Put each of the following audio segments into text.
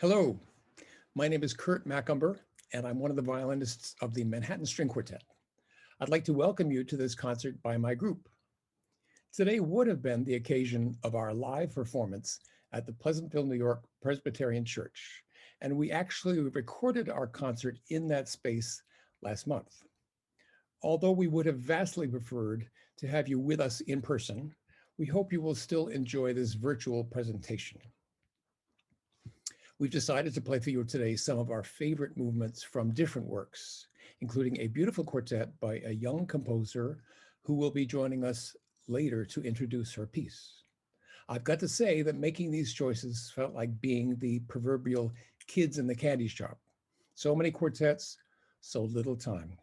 Hello, my name is Kurt Macomber, and I'm one of the violinists of the Manhattan String Quartet. I'd like to welcome you to this concert by my group. Today would have been the occasion of our live performance at the Pleasantville, New York Presbyterian Church, and we actually recorded our concert in that space last month. Although we would have vastly preferred to have you with us in person, we hope you will still enjoy this virtual presentation. We've decided to play for you today some of our favorite movements from different works, including a beautiful quartet by a young composer who will be joining us later to introduce her piece. I've got to say that making these choices felt like being the proverbial kids in the candy shop. So many quartets, so little time.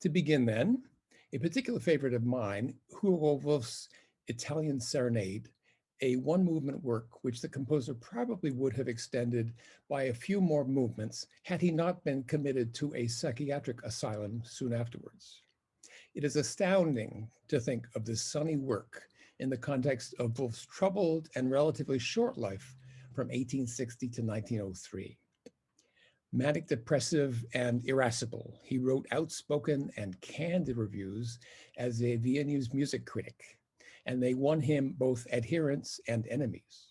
To begin then, a particular favorite of mine, Hugo Wolf's Italian Serenade, a one-movement work which the composer probably would have extended by a few more movements had he not been committed to a psychiatric asylum soon afterwards. It is astounding to think of this sunny work in the context of Wolf's troubled and relatively short life from 1860 to 1903. Manic depressive and irascible, he wrote outspoken and candid reviews as a Viennese music critic, and they won him both adherents and enemies.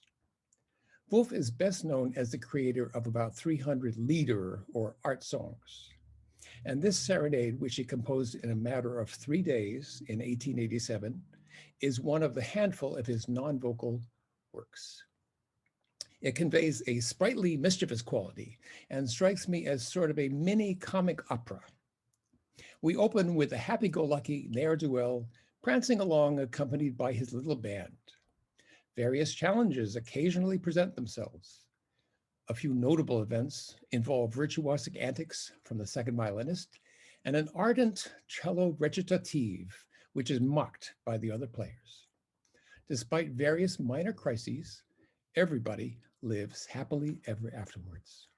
Wolf is best known as the creator of about 300 lieder or art songs. And this serenade, which he composed in a matter of 3 days in 1887, is one of the handful of his non-vocal works. It conveys a sprightly, mischievous quality and strikes me as sort of a mini comic opera. We open with a happy-go-lucky ne'er-do-well prancing along accompanied by his little band. Various challenges occasionally present themselves. A few notable events involve virtuosic antics from the second violinist and an ardent cello recitative, which is mocked by the other players. Despite various minor crises, everybody lives happily ever afterwards.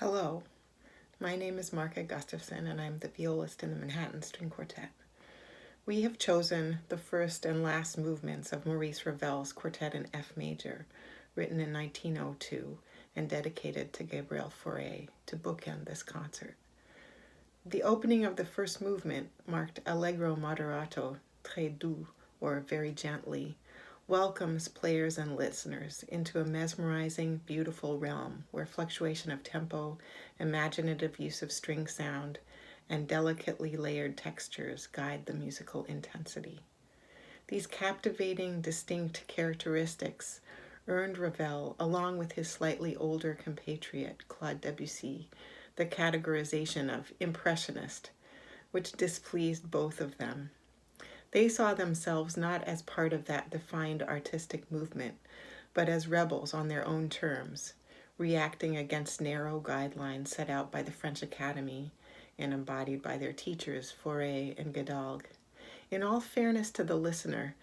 Hello, my name is Marka Gustavsson and I'm the violist in the Manhattan String Quartet. We have chosen the first and last movements of Maurice Ravel's Quartet in F major, written in 1902 and dedicated to Gabriel Fauré, to bookend this concert. The opening of the first movement, marked Allegro moderato, très doux, or very gently, welcomes players and listeners into a mesmerizing, beautiful realm where fluctuation of tempo, imaginative use of string sound, and delicately layered textures guide the musical intensity. These captivating, distinct characteristics earned Ravel, along with his slightly older compatriot, Claude Debussy, the categorization of impressionist, which displeased both of them. They saw themselves not as part of that defined artistic movement, but as rebels on their own terms, reacting against narrow guidelines set out by the French Academy and embodied by their teachers, Fauré and Guedalgue. In all fairness to the listener,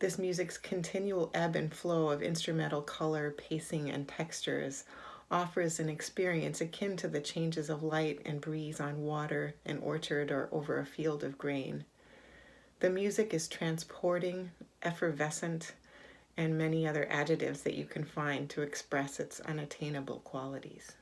this music's continual ebb and flow of instrumental color, pacing, and textures offers an experience akin to the changes of light and breeze on water, an orchard, or over a field of grain. The music is transporting, effervescent, and many other adjectives that you can find to express its unattainable qualities.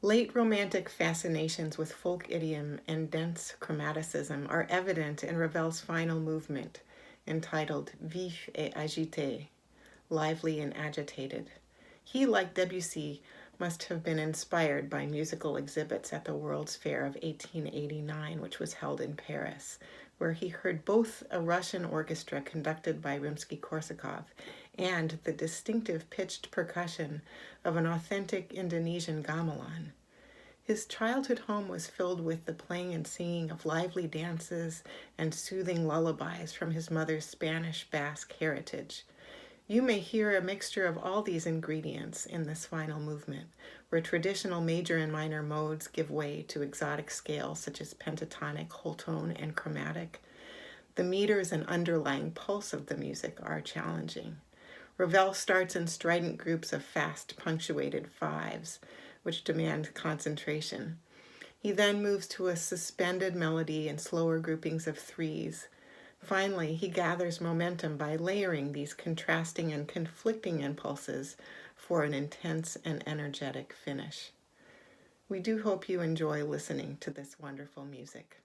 Late Romantic fascinations with folk idiom and dense chromaticism are evident in Ravel's final movement, entitled Vif et Agite, lively and agitated. He, like Debussy, must have been inspired by musical exhibits at the World's Fair of 1889, which was held in Paris, where he heard both a Russian orchestra conducted by Rimsky-Korsakov and the distinctive pitched percussion of an authentic Indonesian gamelan. His childhood home was filled with the playing and singing of lively dances and soothing lullabies from his mother's Spanish Basque heritage. You may hear a mixture of all these ingredients in this final movement, where traditional major and minor modes give way to exotic scales such as pentatonic, whole tone, and chromatic. The meters and underlying pulse of the music are challenging. Ravel starts in strident groups of fast, punctuated fives, which demand concentration. He then moves to a suspended melody and slower groupings of threes, Finally, he gathers momentum by layering these contrasting and conflicting impulses for an intense and energetic finish. We do hope you enjoy listening to this wonderful music.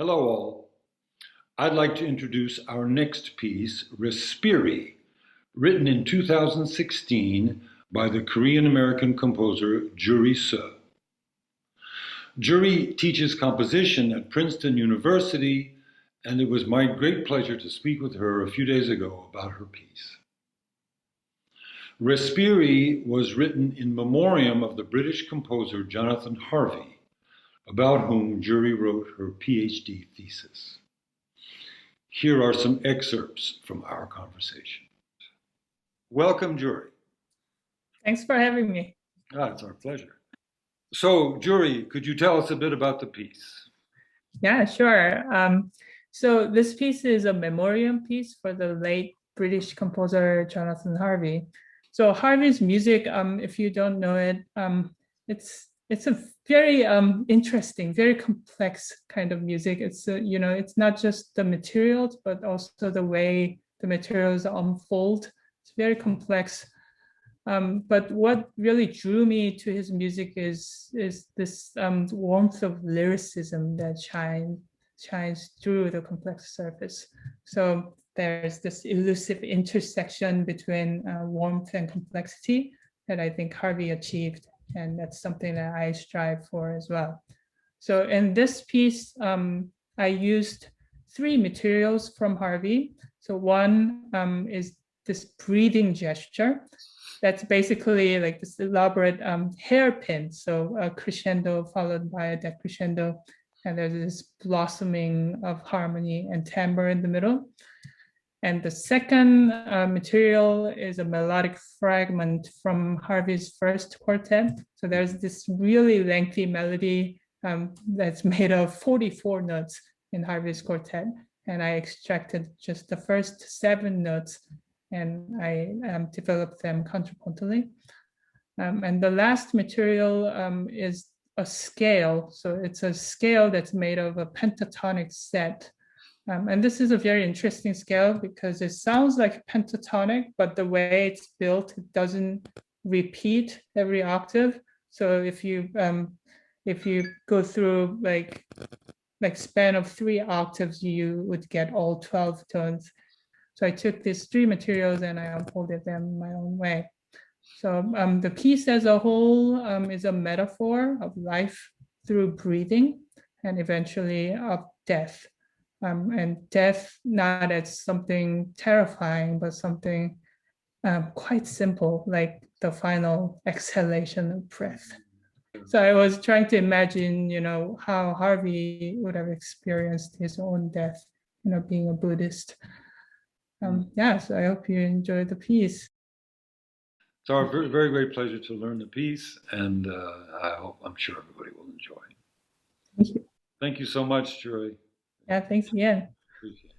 Hello all. I'd like to introduce our next piece, Respiri, written in 2016 by the Korean-American composer Juri Seo. Juri teaches composition at Princeton University, and it was my great pleasure to speak with her a few days ago about her piece. Respiri was written in memoriam of the British composer Jonathan Harvey, about whom Juri wrote her PhD thesis. Here are some excerpts from our conversation. Welcome, Juri. Thanks for having me. It's our pleasure. So, Juri, could you tell us a bit about the piece? Yeah, sure. So this piece is a memoriam piece for the late British composer Jonathan Harvey. So Harvey's music, if you don't know it, it's a very interesting, very complex kind of music. It's it's not just the materials, but also the way the materials unfold. It's very complex. But what really drew me to his music is this warmth of lyricism that shines through the complex surface. So there's this elusive intersection between warmth and complexity that I think Harvey achieved, and that's something that I strive for as well. So in this piece, I used 3 materials from Harvey. So one is this breathing gesture. That's basically like this elaborate hairpin. So a crescendo followed by a decrescendo, and there's this blossoming of harmony and timbre in the middle. And the second material is a melodic fragment from Harvey's first quartet. So there's this really lengthy melody that's made of 44 notes in Harvey's quartet. And I extracted just the first 7 notes and I developed them contrapuntally. And the last material is a scale. So it's a scale that's made of a pentatonic set. And this is a very interesting scale because it sounds like pentatonic, but the way it's built, it doesn't repeat every octave. So if you go through like span of 3 octaves, you would get all 12 tones. So I took these 3 materials and I unfolded them my own way. So the piece as a whole is a metaphor of life through breathing and eventually of death. And death not as something terrifying, but something quite simple, like the final exhalation of breath. So I was trying to imagine, how Harvey would have experienced his own death, being a Buddhist. So I hope you enjoy the piece. It's our very, very great pleasure to learn the piece, and I'm sure everybody will enjoy. Thank you. Thank you so much, Juri. Yeah, thanks again. Appreciate it.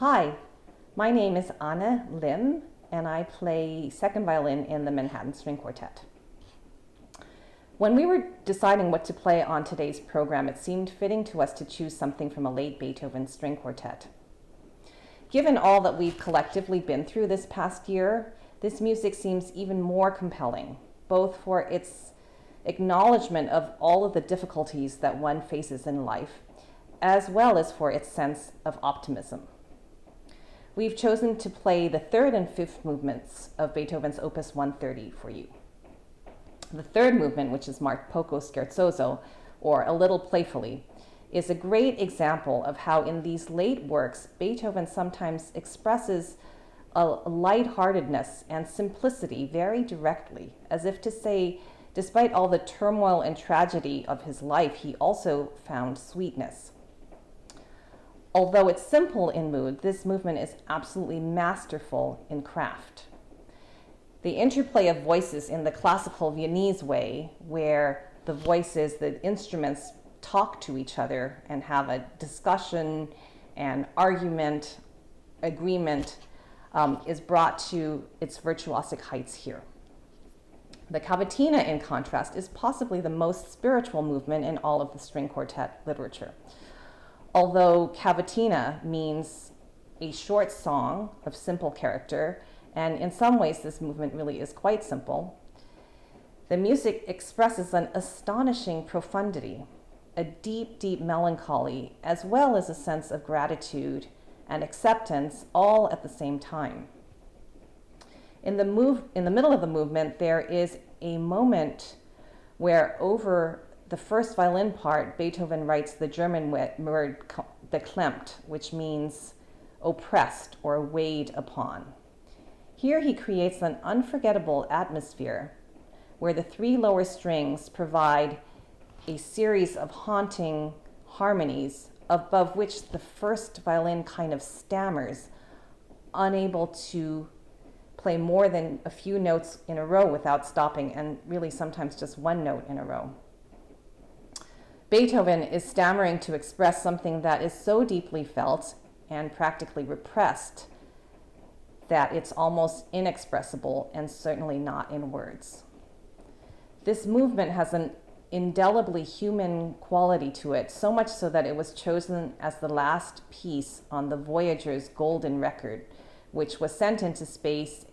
Hi, my name is Anna Lim, and I play second violin in the Manhattan String Quartet. When we were deciding what to play on today's program, it seemed fitting to us to choose something from a late Beethoven string quartet. Given all that we've collectively been through this past year, this music seems even more compelling, both for its acknowledgement of all of the difficulties that one faces in life, as well as for its sense of optimism. We've chosen to play the third and fifth movements of Beethoven's Opus 130 for you. The third movement, which is marked Poco Scherzoso, or A Little Playfully, is a great example of how in these late works, Beethoven sometimes expresses a lightheartedness and simplicity very directly, as if to say, despite all the turmoil and tragedy of his life, he also found sweetness. Although it's simple in mood, this movement is absolutely masterful in craft. The interplay of voices in the classical Viennese way, where the voices, the instruments talk to each other and have a discussion and argument, agreement, is brought to its virtuosic heights here. The Cavatina, in contrast, is possibly the most spiritual movement in all of the string quartet literature. Although Cavatina means a short song of simple character, and in some ways this movement really is quite simple, the music expresses an astonishing profundity, a deep, deep melancholy, as well as a sense of gratitude and acceptance, all at the same time. In the middle of the movement, there is a moment where over the first violin part, Beethoven writes the German word beklemmt, which means oppressed or weighed upon. Here he creates an unforgettable atmosphere where the three lower strings provide a series of haunting harmonies above which the first violin kind of stammers, unable to play more than a few notes in a row without stopping, and really sometimes just one note in a row. Beethoven is stammering to express something that is so deeply felt and practically repressed that it's almost inexpressible and certainly not in words. This movement has an indelibly human quality to it, so much so that it was chosen as the last piece on the Voyager's golden record, which was sent into space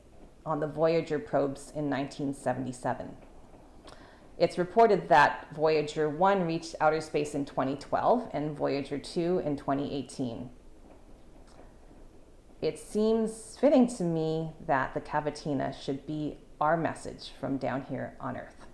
on the Voyager probes in 1977. It's reported that Voyager 1 reached outer space in 2012 and Voyager 2 in 2018. It seems fitting to me that the Cavatina should be our message from down here on Earth.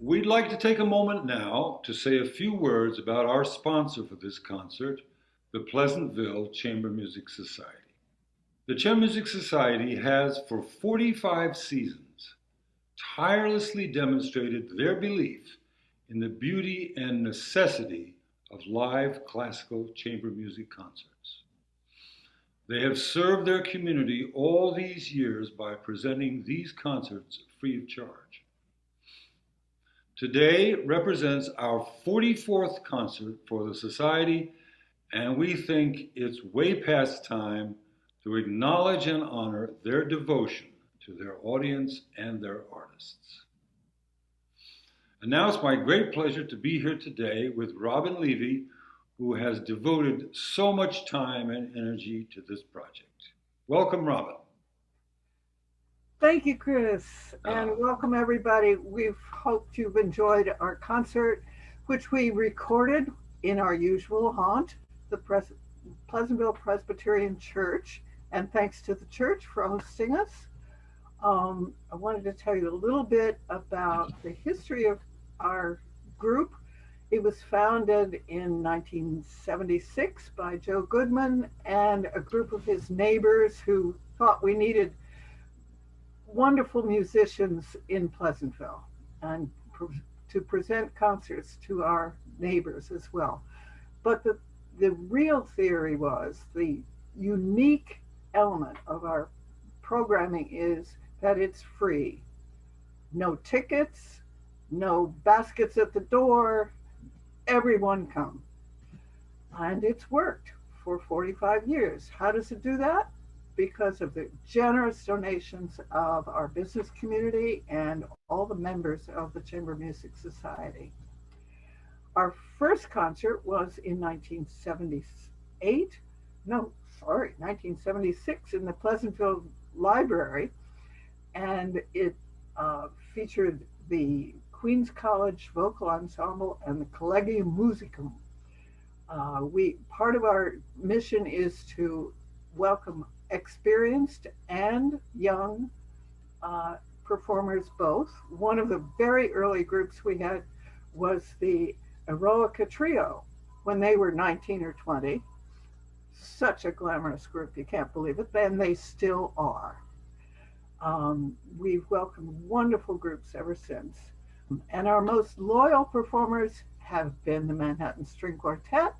We'd like to take a moment now to say a few words about our sponsor for this concert, the Pleasantville Chamber Music Society. The Chamber Music Society has, for 45 seasons, tirelessly demonstrated their belief in the beauty and necessity of live classical chamber music concerts. They have served their community all these years by presenting these concerts free of charge. Today represents our 44th concert for the Society, and we think it's way past time to acknowledge and honor their devotion to their audience and their artists. And now it's my great pleasure to be here today with Robin Levy, who has devoted so much time and energy to this project. Welcome, Robin. Thank you, Chris, and welcome everybody. We've hoped you've enjoyed our concert, which we recorded in our usual haunt, the Pleasantville Presbyterian Church, and thanks to the church for hosting us. I wanted to tell you a little bit about the history of our group. It was founded in 1976 by Joe Goodman and a group of his neighbors who thought we needed wonderful musicians in Pleasantville and to present concerts to our neighbors as well. But the real theory was the unique element of our programming is that it's free. No tickets, no baskets at the door, everyone come. And it's worked for 45 years. How does it do that? Because of the generous donations of our business community and all the members of the Chamber Music Society. Our first concert was in 1976 in the Pleasantville Library, and it featured the Queens College Vocal Ensemble and the Collegium Musicum. Part of our mission is to welcome experienced and young performers both. One of the very early groups we had was the Eroica Trio when they were 19 or 20. Such a glamorous group, you can't believe it, and they still are. We've welcomed wonderful groups ever since. And our most loyal performers have been the Manhattan String Quartet,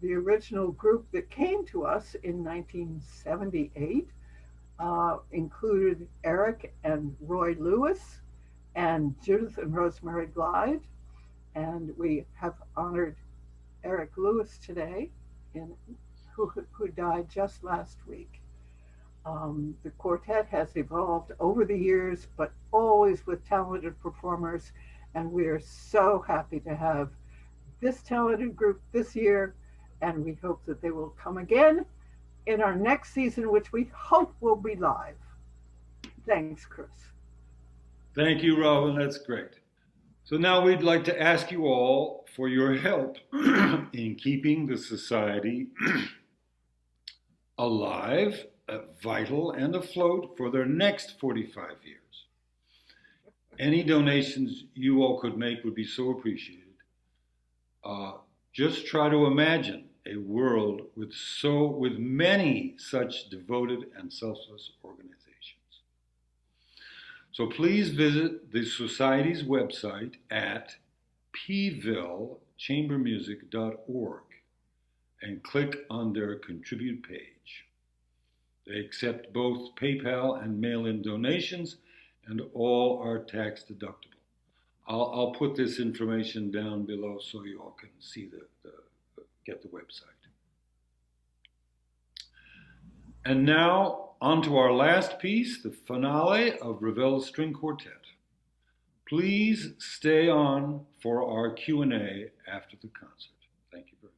the original group that came to us in 1978, included Eric and Roy Lewis and Judith and Rosemary Glide. And we have honored Eric Lewis today, who died just last week. The quartet has evolved over the years, but always with talented performers. And we are so happy to have this talented group this year. And we hope that they will come again in our next season, which we hope will be live. Thanks, Chris. Thank you, Robin. That's great. So now we'd like to ask you all for your help in keeping the Society alive, vital, and afloat for their next 45 years. Any donations you all could make would be so appreciated. Just try to imagine a world with many such devoted and selfless organizations. So please visit the Society's website at pvillechambermusic.org and click on their Contribute page. They accept both PayPal and mail-in donations, and all are tax deductible. I'll put this information down below so you all can see get the website. And now on to our last piece, the finale of Ravel's String Quartet. Please stay on for our Q&A after the concert. Thank you very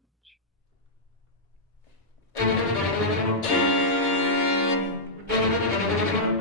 much.